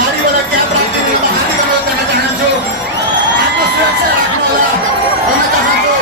गाडीबाट क्याब राखिदिनु हाती गर्न चाहन्छु आत्मसुरक्षा राख्नु होला भन्न चाहन्छु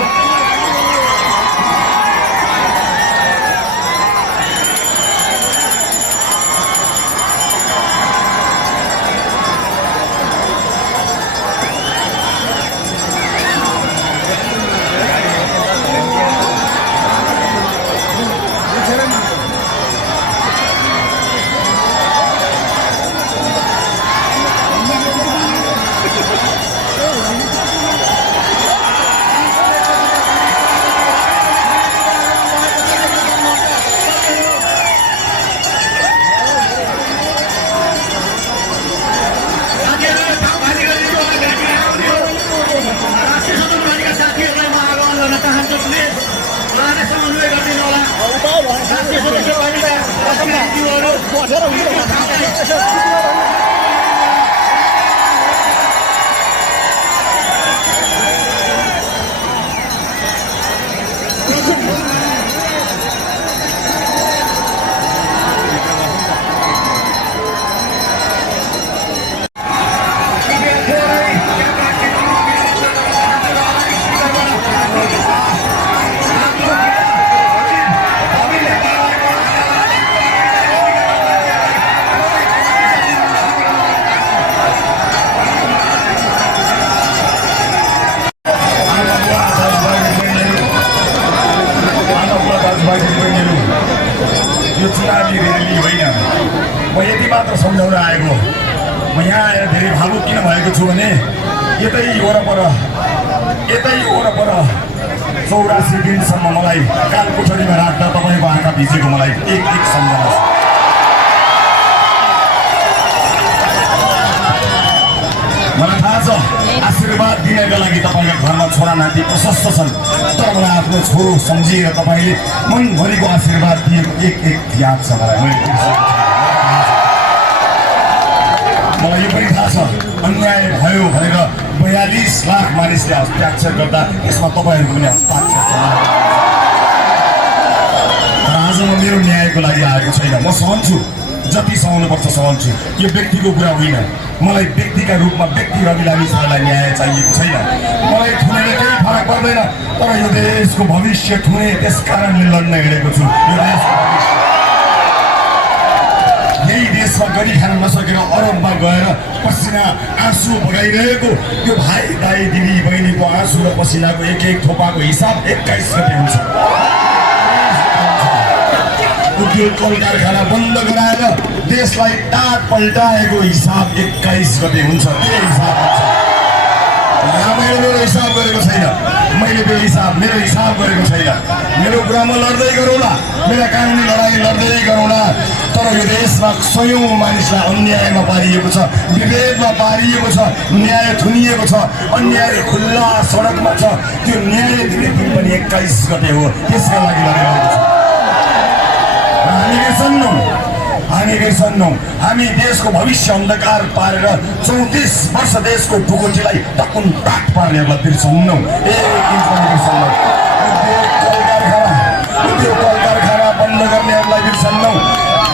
यो चुनावी र्याली होइन म यति मात्र सम्झाउन आएको म यहाँ आएर धेरै भावुक किन भएको छु भने यतै वरपर 84 दिनसम्म मलाई कालकोठरीमा राख्दा तपाईँको आँखा भिजेको मलाई एक सम्झना छ मलाई थाहा छ आशीर्वाद दिनका लागि तपाईँका घरमा छोरा नाति प्रशस्त छन् तर मलाई आफ्नो छोरो सम्झिएर तपाईँले मनभरिको आशीर्वाद दिएको एक याद छ मलाई यो पनि थाहा छ अन्याय भयो भनेर 42 लाख मानिसले हस्ताक्षर गर्दा यसमा तपाईँहरूको पनि हस्ताक्षर छ तर आज म मेरो न्यायको लागि आएको छैन म सहन्छु जति सहनुपर्छ सहन्छु यो व्यक्तिको कुरा होइन मलाई व्यक्तिका रूपमा व्यक्ति रवि लामी सरलाई न्याय चाहिएको छैन मलाई ठुनेर केही फरक पर्दैन तर यो देशको भविष्य ठुने त्यस कारणले लड्न हिँडेको छु यो देशको भविष्य यही देशमा गरी खान नसकेर अरबमा गएर पसिना आँसु बगाइरहेको यो भाइ दाइ दिदी बहिनीको आँसु र पसिनाको एक थोपाको हिसाब 21 गते हुन्छ उद्योग कल कारखाना बन्द गराएर देशलाई टाट पल्टाएको हिसाब 21 गते हुन्छ के हिसाब हुन्छ मैले मेरो हिसाब गरेको छैन मैले मेरो हिसाब गरेको छैन मेरो कुरामा लड्दै गरौँला मेरा कानुनी लडाइँ लड्दै गरौँला तर यो देशमा सयौं मानिसलाई अन्यायमा पारिएको छ विभेदमा पारिएको छ न्याय थुनिएको छ अन्याय खुल्ला सडकमा छ त्यो न्याय दिने दिन पनि 21 गते हो त्यसका लागि लडिरहेको छ हामी बिर्सन्नौं हामी देशको भविष्य अन्धकार पारेर 34 वर्ष देशको ढुकुटीलाई टकुन टाट पार्नेहरूलाई बिर्सन्नौं उद्योग कल कारखाना बन्द गर्नेहरूलाई बिर्सन्नौं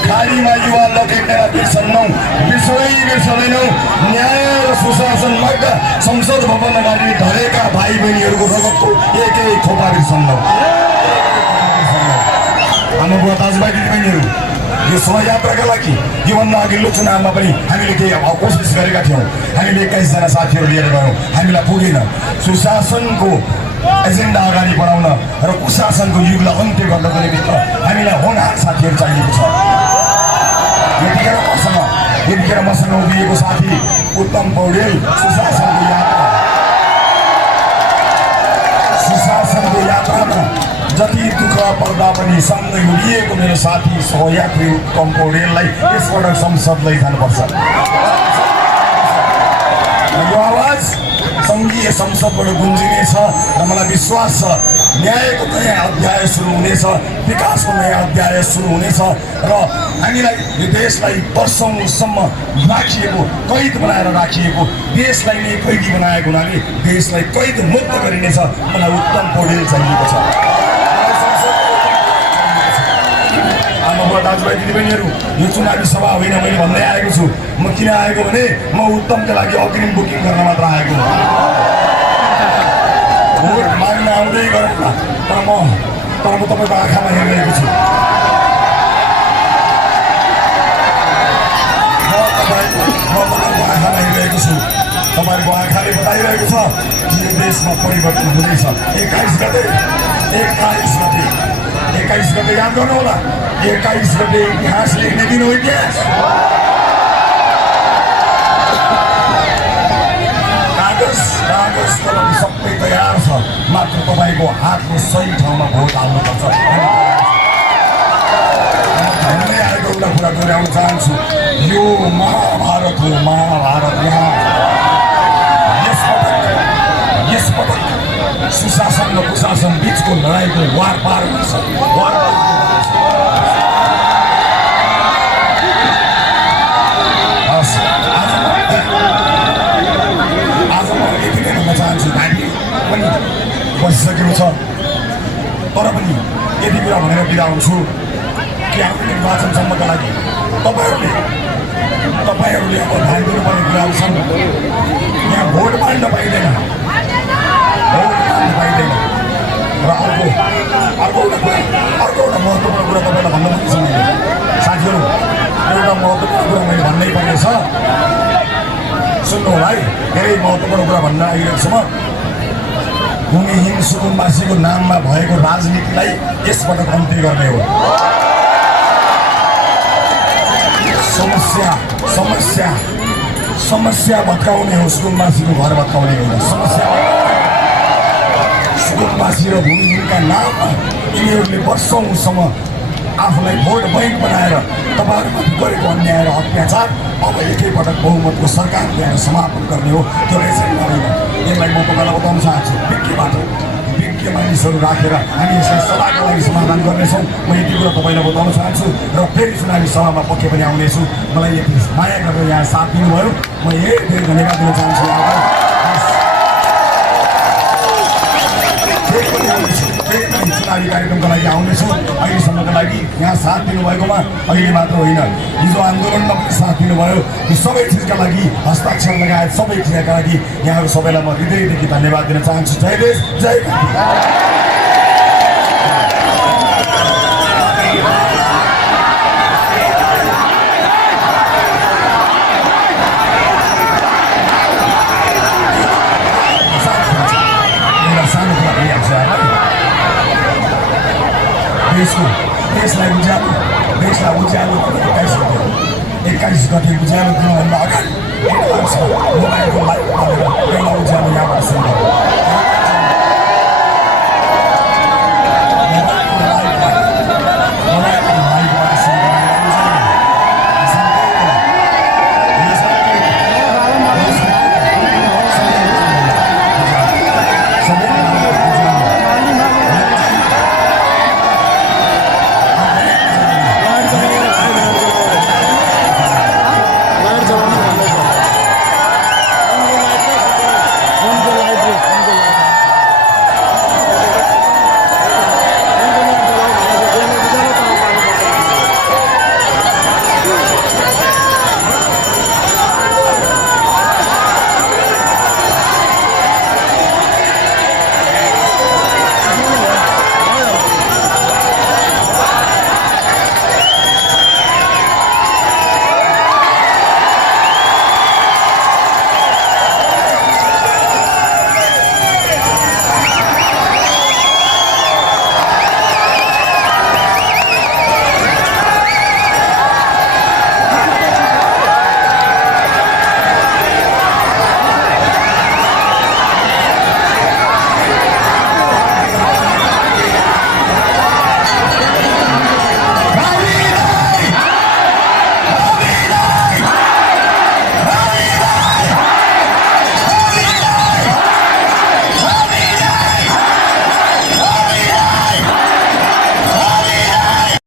खाडीमा युवा लखेट्नेलाई बिर्सन्नौं बिर्सदैनौं न्याय र सुशासन माग्दा संसद भवन अगाडि ढलेका भाइ बहिनीहरूको रगतको एक थोपा बिर्सन्नौं हाम्रो बुवा दाजुभाइ दिदीबहिनीहरू यो शोभायात्राका लागि योभन्दा अघिल्लो चुनावमा पनि हामीले केही कोसिस गरेका थियौँ हामीले 21 जना साथीहरू लिएर गयौँ हामीलाई पुगेन सुशासनको एजेन्डा अगाडि बढाउन र कुशासनको युगलाई अन्त्य गर्नको निमित्त हामीलाई होनहार साथीहरू चाहिएको छ यतिखेर मसँग उभिएको साथी उत्तम पौडेल सुशासनको यात्रामा जति दुःख पर्दा पनि सँगै उभिएको मेरो साथी सहयात्री उत्तम पौडेललाई यसबाट संसद लैजानुपर्छ यो आवाज सङ्घीय संसदबाट गुन्जिनेछ र मलाई विश्वास छ न्यायको नयाँ अध्याय सुरु हुनेछ विकासको नयाँ अध्याय सुरु हुनेछ र हामीलाई यो देशलाई वर्षौंसम्म राखिएको कैद बनाएर राखिएको देशलाई नै कैदी बनाएको हुनाले देशलाई कैद मुक्त गरिनेछ मलाई उत्तम पौडेल चाहिएको छ युवा दाजुभाइ दिदीबहिनीहरू, यो चुनावी सभा होइन मैले भन्दै आएको छु। म किन आएको भने म उत्तमका लागि अग्रिम बुकिङ गर्न मात्र आएको हो। भोट माग्न आउँदै गरौँला, तर म तपाईँको आँखामा हेरिरहेको छु। म तपाईँको आँखामा हेरिरहेको छु। तपाईँहरूको आँखाले बताइरहेको छ कि यो देशमा परिवर्तन हुँदैछ। 21 गते याद गर्नुहोला, 21 गते इतिहास लेख्ने दिन हो। इतिहास कागज कलम सबै तयार छ, मात्र तपाईँको हातले सही ठाउँमा भोट हाल्नुपर्छ। भन्दै आएको एउटा कुरा दोहोऱ्याउन चाहन्छु, यो महाभारत हो। महाभारत यहाँ यसपटक सुशासन र कुशासन बिचको लडाइँको वार पार हुन्छ। आज म यति नै भन्न चाहन्छु, घाँटी पनि बसिसकेको छ, तर पनि यति कुरा भनेर बिदा हुन्छु कि आफ्नो निर्वाचनसम्मका लागि तपाईँहरूले अब ध्यान दिनुपर्ने कुराहरू छन्। यहाँ भोट माग्न पाइँदैन र अर्को एउटा महत्त्वपूर्ण कुरा तपाईँलाई भन्न पनि छ मैले। साथीहरू, एउटा महत्त्वपूर्ण कुरा मैले भन्नै पर्ने छ, सुन्नु भाइ। धेरै महत्त्वपूर्ण कुरा भन्न आइरहेको छु म। भूमिहीन सुकुम्बासीको नाममा भएको राजनीतिलाई यसपटक अन्त्य गर्ने हो। समस्या भत्काउने हो, सुकुम्बासीको घर भत्काउने होइन। सुकुम्बासी र भूमिहीनका नाममा यिनीहरूले वर्षौँसम्म आफूलाई भोट बैंक बनाएर तपाईँहरूमाथि गरेको अन्याय र अत्याचार अब एकैपटक बहुमतको सरकार ल्याएर समापन गर्ने हो। त्यो एजेन्डा होइन। यसलाई म तपाईँलाई बताउन चाहन्छु, विज्ञ मानिसहरू राखेर हामी यसलाई सदाको लागि समाधान गर्नेछौँ। म यति कुरा तपाईँलाई बताउन चाहन्छु र फेरि चुनावी सभामा पक्कै पनि आउनेछु। मलाई यति माया गरेर यहाँ साथ दिनुभयो, म धेरै धेरै धन्यवाद दिन चाहन्छु। चुनावी कार्यक्रमको लागि आउनेछु। अहिलेसम्मको लागि यहाँ साथ दिनुभएकोमा, अहिले मात्र होइन हिजो आन्दोलनमा पनि साथ दिनुभयो, यो सबै चिजका लागि हस्ताक्षर लगायत सबै चिजका लागि यहाँहरू सबैलाई म हृदयदेखि धन्यवाद दिन चाहन्छु। जय देश, जय देशलाई उज्यालो 21 गते उज्यालो दिनुभन्दा अगाडि एडभान्समा मोबाइलको लाइट गरेर एउटा उज्यालो यहाँबाट सुन्नु।